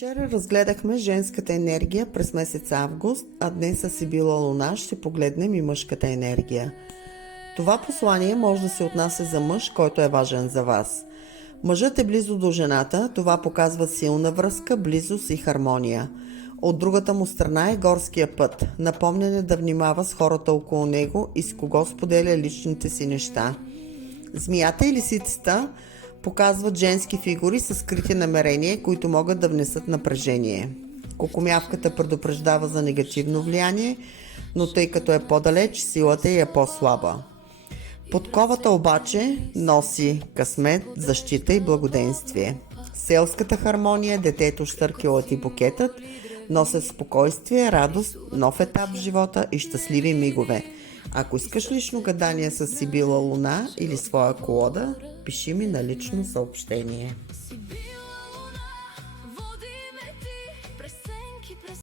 Вчера разгледахме женската енергия през месец август, а днес с Сибила Луна ще погледнем и мъжката енергия. Това послание може да се отнася за мъж, който е важен за вас. Мъжът е близо до жената, това показва силна връзка, близост и хармония. От другата му страна е горския път, напомняне да внимава с хората около него и с кого споделя личните си неща. Змията и лисицата показват женски фигури с скрити намерения, които могат да внесат напрежение. Кокомявката предупреждава за негативно влияние, но тъй като е по-далеч, силата й е по-слаба. Подковата обаче носи късмет, защита и благоденствие. Селската хармония, детето, щъркелът и букетът носят спокойствие, радост, нов етап в живота и щастливи мигове. Ако искаш лично гадание с Сибила Луна или своя колода, пиши ми на лично съобщение.